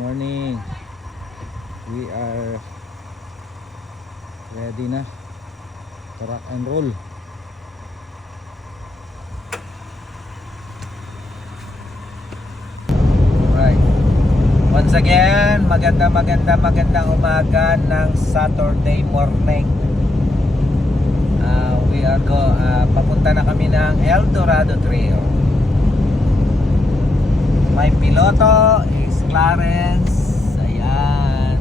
morning. We are ready na to rock and roll. Right. Once again, magandang umaga ng Saturday morning. We are papunta na kami ng El Dorado Trail. My piloto is Clarence. Ayan.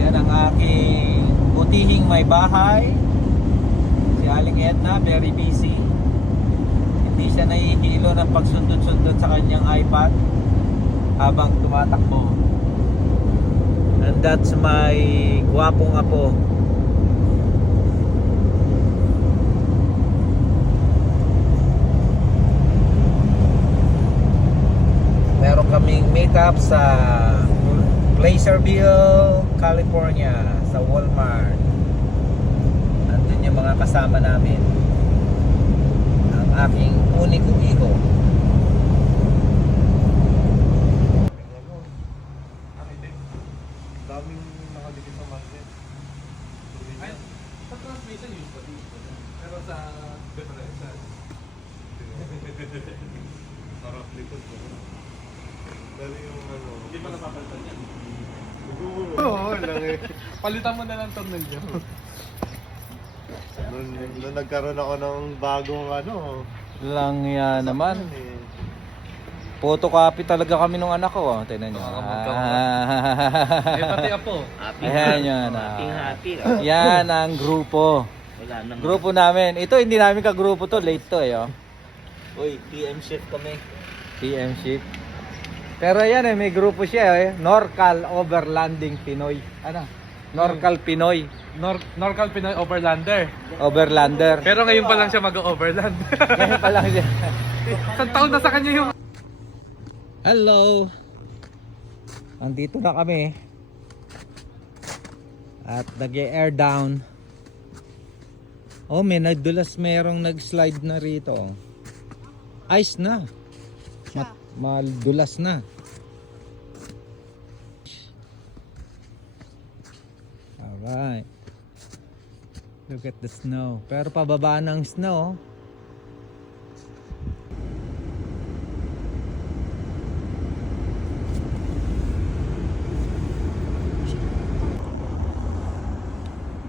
Yan ang aking butihing may bahay. Si Aling Edna, very busy. Hindi siya nahihilo ng pagsundot-sundot sa kanyang iPad habang tumatakbo. And that's my gwapong apo. Meron kaming meetup sa Placerville, California, sa Walmart. Andun yung mga kasama namin. Ang aking unikong iho. Daming nakadikit sa market. Ay, sa transmission usually. Pero sa differential. Sarap likod mo. Dali yung ano. Hindi pa napapalitan yan. Siguro. Oo, lang eh. Palitan mo na lang thumbnail niyo. Nung nagkaroon ako ng bagong ano. Lang yan naman. eh. Photocopy talaga kami nung anak ko. Oh. Tingnan nyo. Eh, pati apo. Ayan yun. Yan ang grupo. Grupo namin. Ito hindi namin ka-grupo to. Late to eh. Oh. Uy, PM shift kami. PM ship. Pero yan eh. May grupo siya eh. Norcal Overlanding Pinoy. Ano? Norcal Pinoy. Norcal Pinoy Overlander. Overlander. Pero ngayon pa lang siya mag-overland. Ganyan pa lang siya. Isang taon na sa kanya yung... Hello. Andito na kami. At nag-air down. Oh, may nagdulas, merong nag-slide na rito. Ice na. Madulas na. Alright. Look at the snow. Pero pababa ng snow.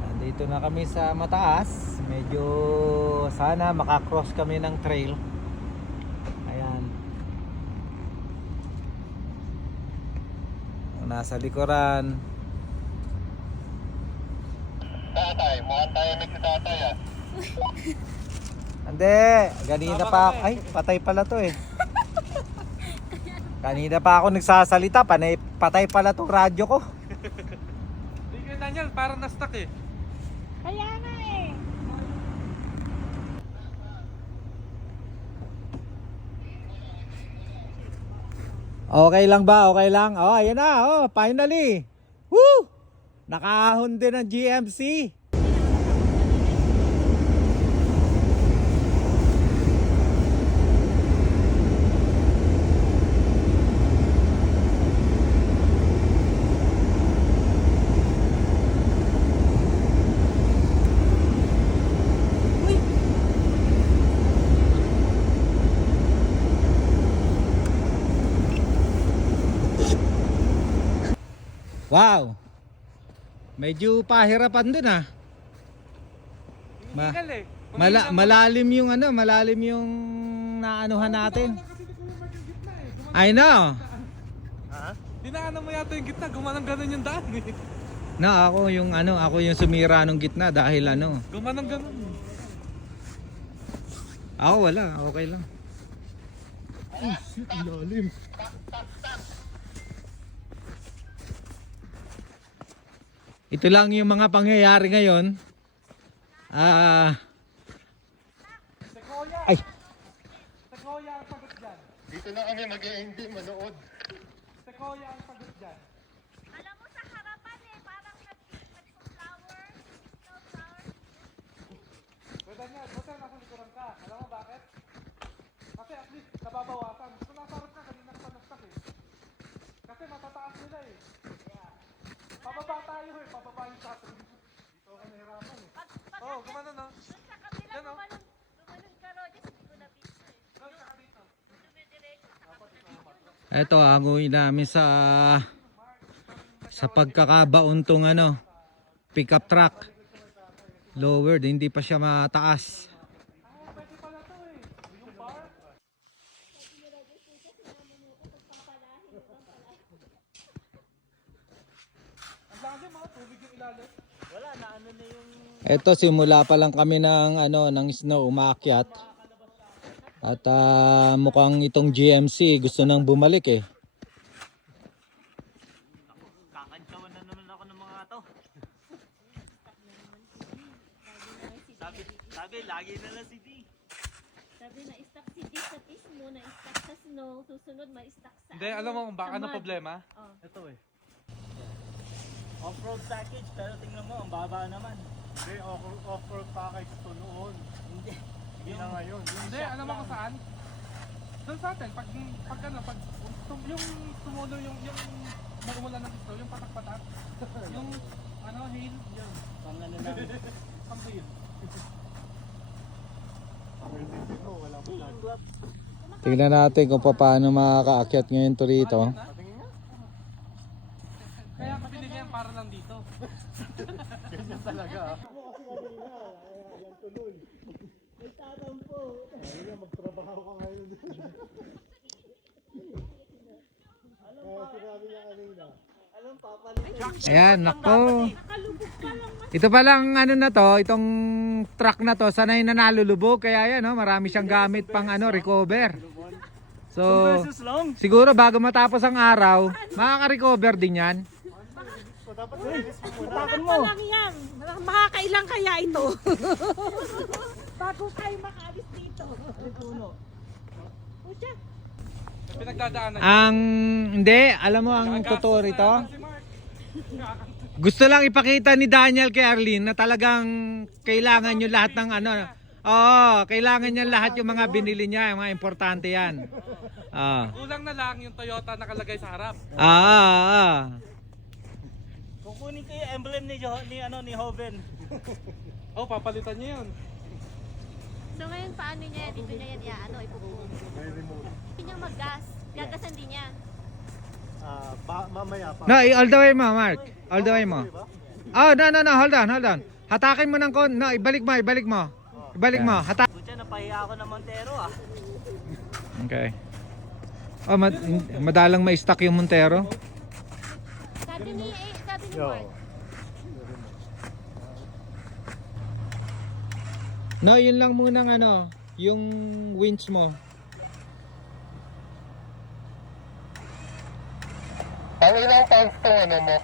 Nandito na kami sa mataas. Medyo sana makakross kami ng trail. Ayan. Nasa likuran. Tatay, mukhang tayo si tatay ah. Hindi, kanina pa ako. Ay, patay pala to eh. Kanina pa ako nagsasalita, patay pala tong radyo ko. Hindi kayo Daniel, parang na-stuck eh. Kaya nga eh. Okay lang ba? Okay lang? Oh, ayan na. Oh, finally. Woo! Nakahon din ng GMC. Wow. Medyo pahirapan din ah. Hingal eh. Malalim yung ano, malalim yung naanuhan natin. I know. Dinaanan mo yata yung gitna, gumanang ganun yung daan eh. Na ako yung ano, ako yung sumira nung gitna dahil ano. Gumanang ganun. Ako wala, okay lang. Ay, shit, ilalim. Ito lang yung mga pangyayari ngayon. Ay, Sequoia ang sagot dyan. Dito na kami mag-e-ending, manood. Sequoia ang sagot dyan. Alam mo sa harapan eh, parang nag-flower. No flower. So Daniel, basta nasa likuran ka. Alam mo bakit? nababawasan. Kung nasa harap ka, kanina ka pa na-stuck eh. Kasi matataas nila eh. Pababa tayo eh, pababa yung sa atin. Dito ako nahirapan eh. Oo, oh, gumano no? Doon sa kabila, Yan, oh. gumanon ka, Rogers. Hindi ko na-video eh. Doon, saka dito. Dumidiretso, saka ko na-video. Ito, hanguin namin sa pagkakabaon tong ano, pickup truck. Lowered, hindi pa siya mataas. Ah, pwede pala to eh. Yung bar. Ang lalim ah, tubig yung ilalim. Wala na ano na yung Ito, simula pa lang kami ng snow umaakyat. At mukhang itong GMC gusto nang bumalik eh. kakantsawan na naman ako ng mga to. Sabi lagi na lang si D. Sabi na stuck si D sa pismo, na stuck sa snow, susunod ma-stuck sa Hindi, alam mo kung baka sa ano mud. problema? Oh. Ito eh. Off-road package pero tingnan mo ang baba naman. Hindi, off-road package to noon. Hindi. Hindi na ngayon. Hindi, alam mo kung saan? Doon sa atin, pag yung tumulo yung magumulan ng gusto, yung patak-patak, yung ano, hail, yun, Pang ano lang. pang hail. Dito, wala pa lang. Tingnan natin kung paano makakaakyat ngayon to rito. Patingin nga. Kaya kapili niya para lang dito. Ganyan talaga ah. Kasi kanina, yan tuloy. May tatampo. Ayun na, magtrabaho ka ngayon. Kaya sinabi niya kanina. Alam papalit. Ayan, nako. Ito palang ano na to, itong truck na to, sanay na nalulubog. Kaya yan, no, marami siyang gamit pang ano, recover. So, long. siguro bago matapos ang araw, makaka-recover din yan. So dapat nilinis mo muna. Bakit mo lang yan? Makakailang kaya ito? Bago kayo makaalis dito. Pucha. Pinagdadaanan niya. Ang, hindi, alam mo ang totoo rito? Si Mark. Gusto lang ipakita ni Daniel kay Arlene na talagang kailangan nyo lahat ng ano. Oo, kailangan niya lahat yung mga binili niya, yung mga importante yan. Kulang na lang yung Toyota nakalagay sa harap. Kukunin ko yung emblem ni Hoven. Oh, papalitan niya yun. So ngayon paano niya, dito niya yan, ano, ipupo. May remote. Hindi niya mag-gas, gagasan din niya. Mamaya pa. No, all the way mo, Mark. All the way mo. Oh, no, hold on. Hatakin mo ng kon. No, ibalik mo. Ibalik mo. Kutya, napahiya ako ng Montero ah. Okay. Oh, madalang ma-stuck yung Montero. Sabi ni Mark, No, yun lang munang ano, yung winch mo. Ang ilang pounds to ano mo?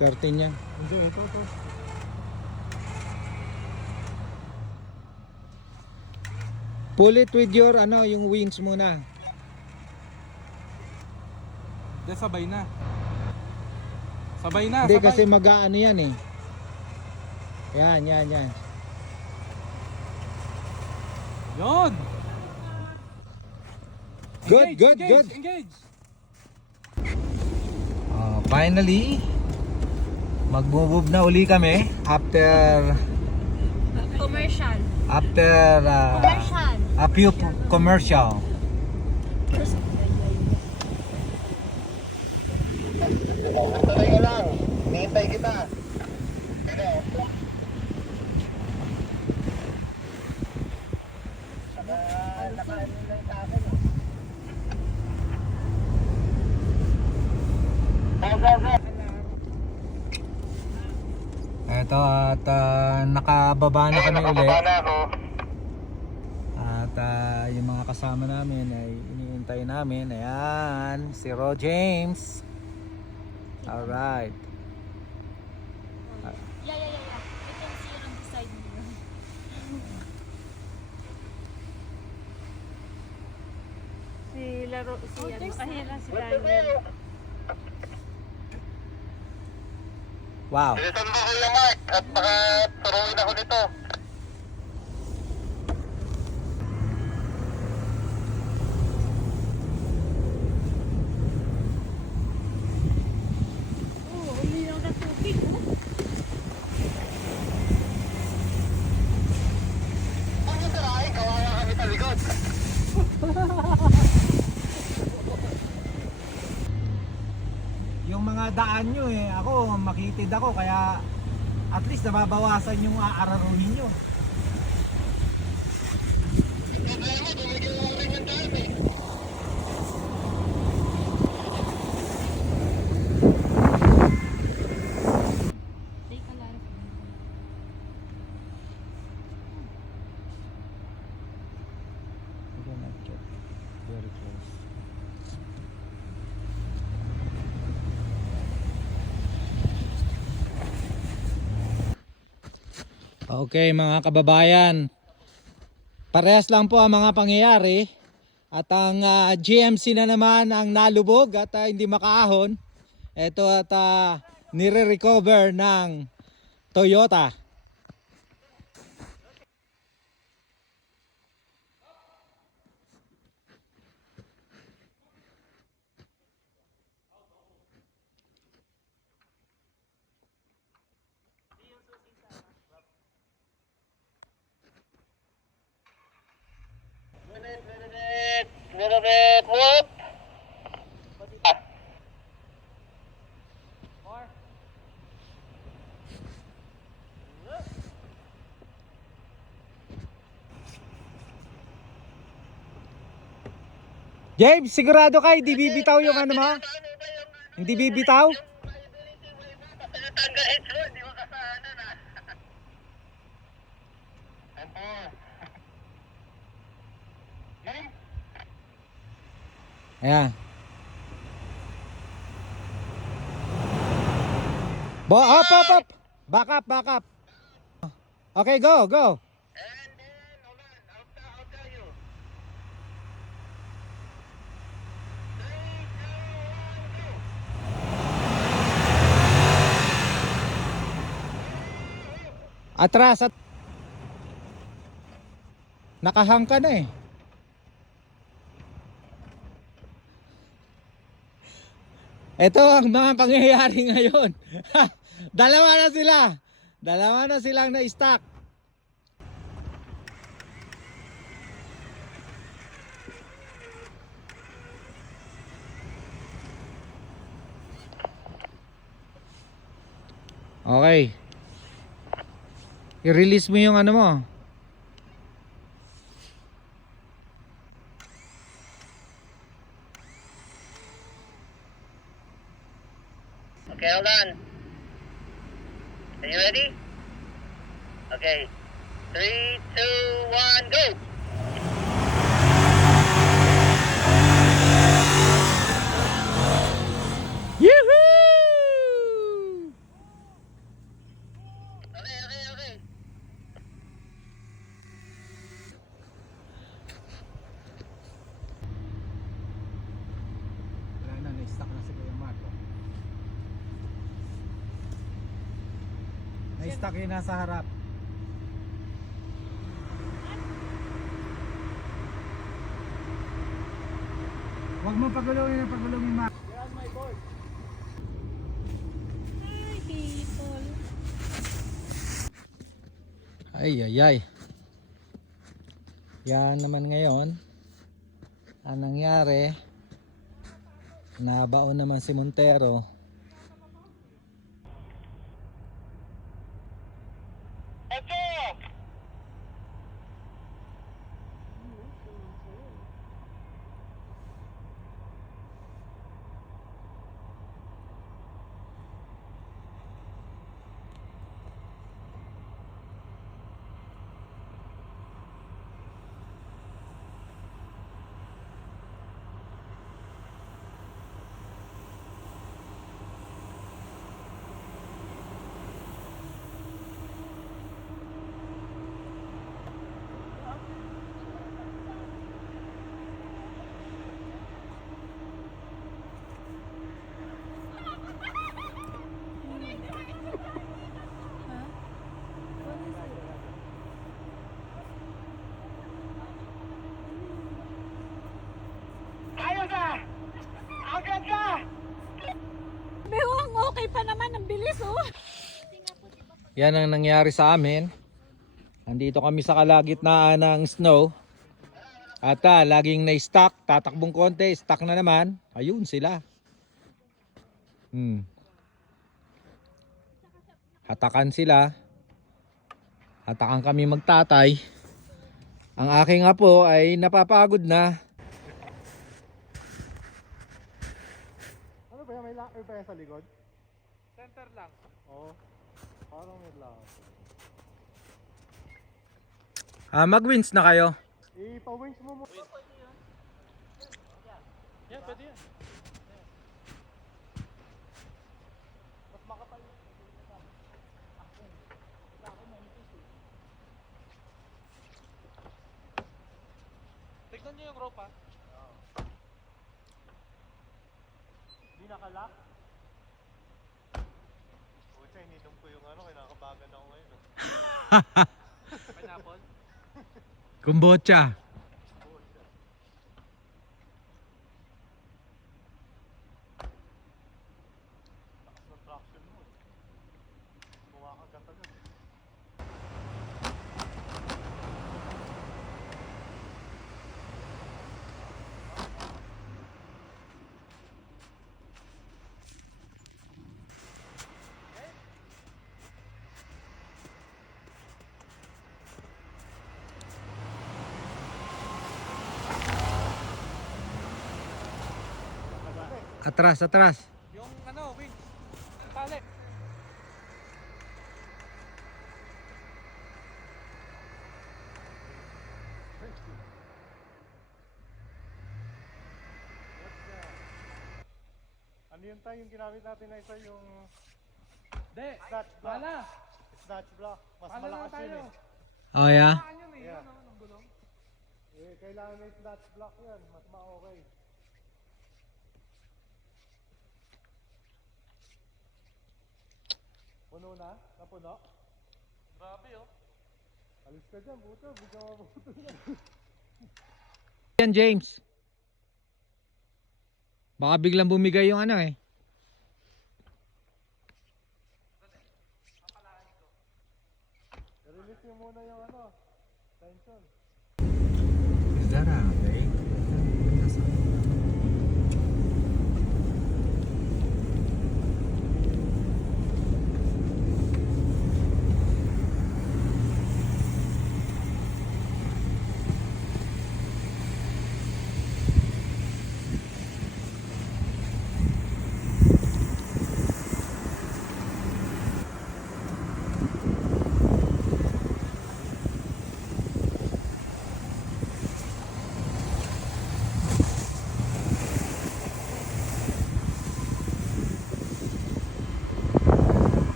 13 yan. Hindi, ito. Pull it with your ano, yung wings muna. Hindi, sabay na. Sabay na, Hindi sabay. kasi mag-aano yan eh. Yan. Yun! Good. Engage! Finally, mag-move na uli kami after commercial. a few commercial. Tuloy ka lang. Hintay kita. Eto at nakababa na kami uli. At yung mga kasama namin ay iniintay namin. Ayan, si Ro James. Alright. Yeah. You can see on the side mirror. Kahila si Daniel. Wow. Bilisan mo Kuya Mike at baka turuin ako nito. daan nyo eh. Ako, makitid ako, kaya at least nababawasan yung aararuhin nyo. Take a lot of Very close. Okay mga kababayan, parehas lang po ang mga pangyayari at ang GMC na naman ang nalubog at hindi makaahon. Ito at nire-recover ng Toyota. Little bit, whoop. James, sigurado ka hindi bibitaw yung ano mo? Hindi bibitaw? Tanggalin mo, di mo kasana na. Ano? Ayan. Up, up, up. Back up, back up. Okay, go, go. And then, hold on, I'll tell you. 3, 2, 1, go! Atras at nakahang ka na eh. Ito ang mga pangyayari ngayon. Dalawa na sila. Dalawa na silang na-stack. Okay. I-release mo yung ano mo. Okay, hold on. Are you ready? Okay. 3, 2, 1, go! Yoo-hoo! Okay. Wala na, na-stack na si Kuya Marco. Na-stack yun nasa harap. Huwag mo pagulungin Marco. Hi, people. Ay. Yan naman ngayon. Ang nangyari, nabaon naman si Montero. Bewang, okay pa naman. Ang bilis, oh. Yan ang nangyari sa amin. Nandito kami sa kalagitnaan ng snow. At laging na-stuck, tatakbong konti, stuck na naman. Ayun sila. Hatakan sila. Hatakan kami magtatay. Ang aking apo ay napapagod na. Ano ba yan? May locker ba yan sa likod? Center lang. Oo. Parang may locker. Mag-wins na kayo. Ipa-wings mo mo. Yan, pwede yan. Tignan nyo yung rope ha. Hindi nakalock. Pucha, ininom ko yung ano, kinakabagan ako ngayon. Pineapple. Kombucha. Takas ng traction mo. Kumakagat agad. Atras, atras. Yung ano, wings. Tali. Ano yun tayo yung ginamit natin na isa yung De, snatch block? pala. Snatch block. Mas Pala na malakas tayo. yun Oh yeah? Saan yun eh, Yeah. yun ang gulong. Kailangan may snatch block yan. Mas ma-okay. Puno na? Napuno? Grabe oh. Alis ka dyan, buta. Bigyan mo buto yan. Yan James. Baka biglang bumigay yung ano eh. I-release nyo muna yung ano. Tension. Is that a okay?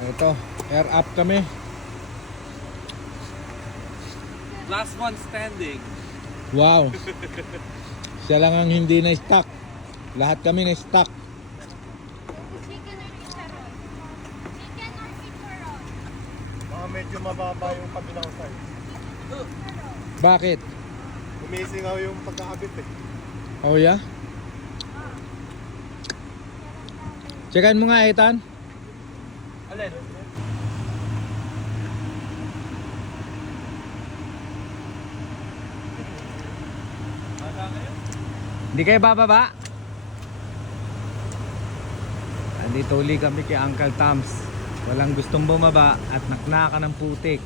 Ito, air up kami. Last one standing. Wow. Siya lang ang hindi na stock. Lahat kami na stock. Chicken or chicharon? Chicken or chicharon? Baka medyo mababa yung kabilang side. Bakit? Umisingaw yung pagkakabit eh. Oh yeah? Checkan mo nga Ethan. Alin? Hindi kayo bababa? Andito uli kami kay Uncle Tom's. Walang gustong bumaba at naknaka ng putik.